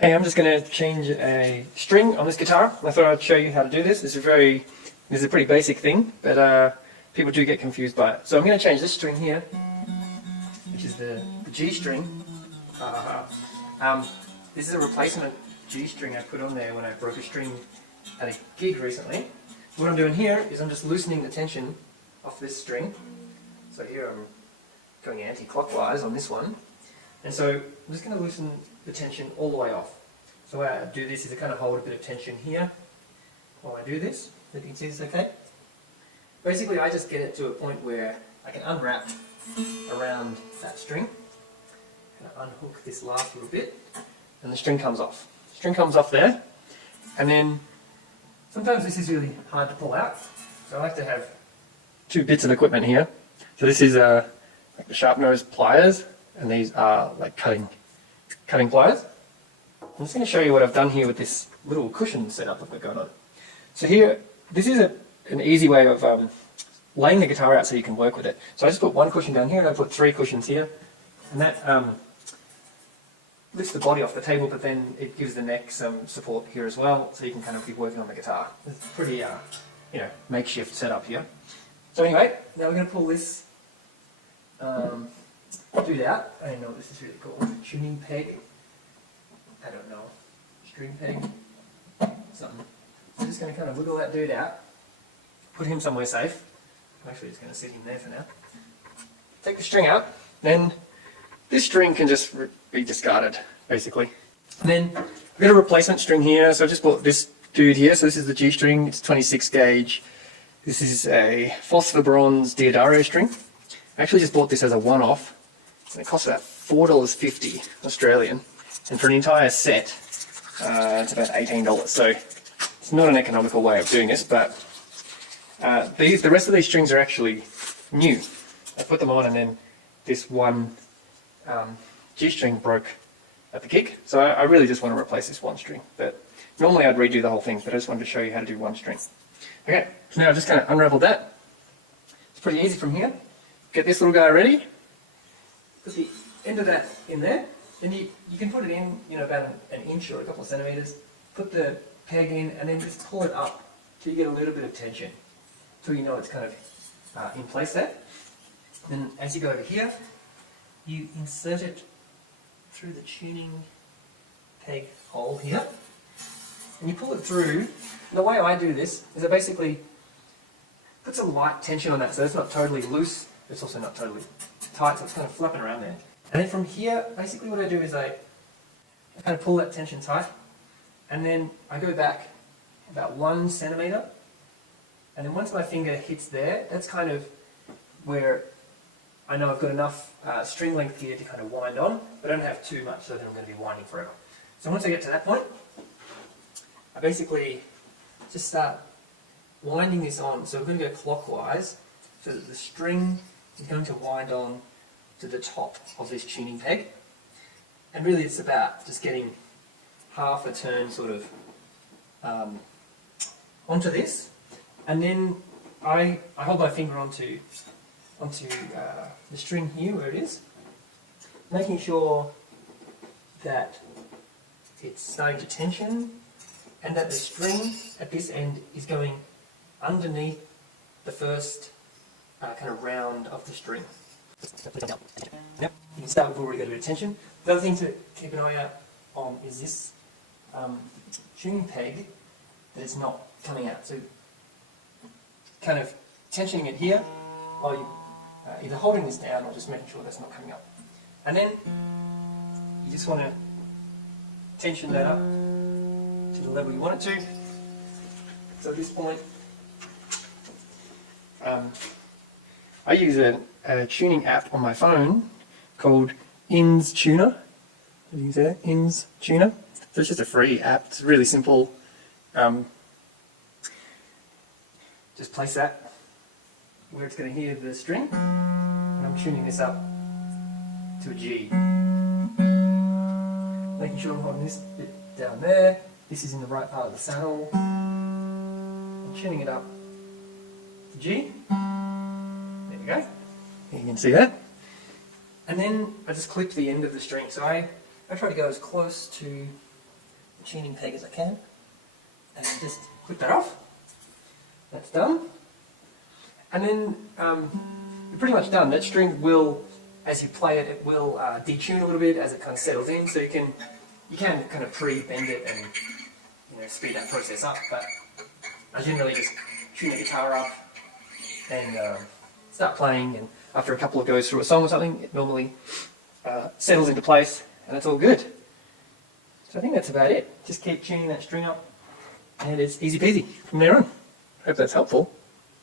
Hey, I'm just going to change a string on this guitar. I thought I'd show you how to do this. This is a pretty basic thing, but people do get confused by it. So I'm going to change this string here, which is the G string. This is a replacement G string I put on there when I broke a string at a gig recently. What I'm doing here is I'm just loosening the tension off this string. So here I'm going anti-clockwise on this one. And so I'm just going to loosen the tension all the way off. So the way I do this is I kind of hold a bit of tension here while I do this. You can see this okay? Basically I just get it to a point where I can unwrap around that string. And unhook this last little bit and the string comes off. The string comes off there, and then sometimes this is really hard to pull out. So I like to have two bits of equipment here. So this is like the sharp nose pliers, and these are like cutting pliers. I'm just going to show you what I've done here with this little cushion setup I've got going on. So here, this is an easy way of laying the guitar out so you can work with it. So I just put one cushion down here and I put three cushions here, and that lifts the body off the table, but then it gives the neck some support here as well, so you can kind of keep working on the guitar. It's a pretty makeshift setup here. So anyway, now we're going to pull this dude out. I don't know what this is really called. Tuning peg. I don't know. String peg. Something. So I'm just going to kind of wiggle that dude out. Put him somewhere safe. I'm actually just going to sit him there for now. Take the string out. Then this string can just be discarded, basically. And then I've got a replacement string here. So I just bought this dude here. So this is the G string. It's 26 gauge. This is a Phosphor Bronze Diodato string. I actually just bought this as a one-off, and it costs about $4.50 Australian. And for an entire set, it's about $18. So it's not an economical way of doing this, but the rest of these strings are actually new. I put them on, and then this one G string broke at the gig. So I really just want to replace this one string. But normally I'd redo the whole thing, but I just wanted to show you how to do one string. Okay, so now I've just kind of unraveled that. It's pretty easy from here. Get this little guy ready. Put the end of that in there. Then you can put it in, about an inch or a couple of centimeters. Put the peg in and then just pull it up till you get a little bit of tension, till you know it's kind of in place there. Then as you go over here, you insert it through the tuning peg hole here, and you pull it through. And the way I do this is I basically put some light tension on that, so it's not totally loose, it's also not totally tight, so it's kind of flapping around there. And then from here, basically what I do is I kind of pull that tension tight, and then I go back about 1 centimeter, and then once my finger hits there, that's kind of where I know I've got enough string length here to kind of wind on, but I don't have too much, so that I'm going to be winding forever. So once I get to that point, I basically just start winding this on. So we're going to go clockwise, so that the string is going to wind on to the top of this tuning peg. And really it's about just getting half a turn sort of onto this, and then I hold my finger onto the string here where it is, making sure that it's starting to tension and that the string at this end is going underneath the first kind of round of the string. Yep. You can start with already got a bit of tension. The other thing to keep an eye out on is this tuning peg that it's not coming out. So kind of tensioning it here while you either holding this down or just making sure that's not coming up. And then you just want to tension that up to the level you want it to. So at this point, I use a tuning app on my phone called Ins Tuner. Have you seen it? Ins Tuner. So it's just a free app. It's really simple. Just place that where it's going to hear the string, and I'm tuning this up to a G. Making sure I'm holding this bit down there. This is in the right part of the saddle. I'm tuning it up to G. There we go. You can see that. And then I just clip the end of the string. So I try to go as close to tuning peg as I can, and then just clip that off. That's done. And then you're pretty much done. That string will, as you play it, it will detune a little bit as it kind of settles in. So you can kind of pre-bend it and speed that process up. But I generally just tune the guitar up and start playing. And after a couple of goes through a song or something, it normally settles into place, and it's all good. So I think that's about it. Just keep tuning that string up, and it's easy peasy from there on. Hope that's helpful.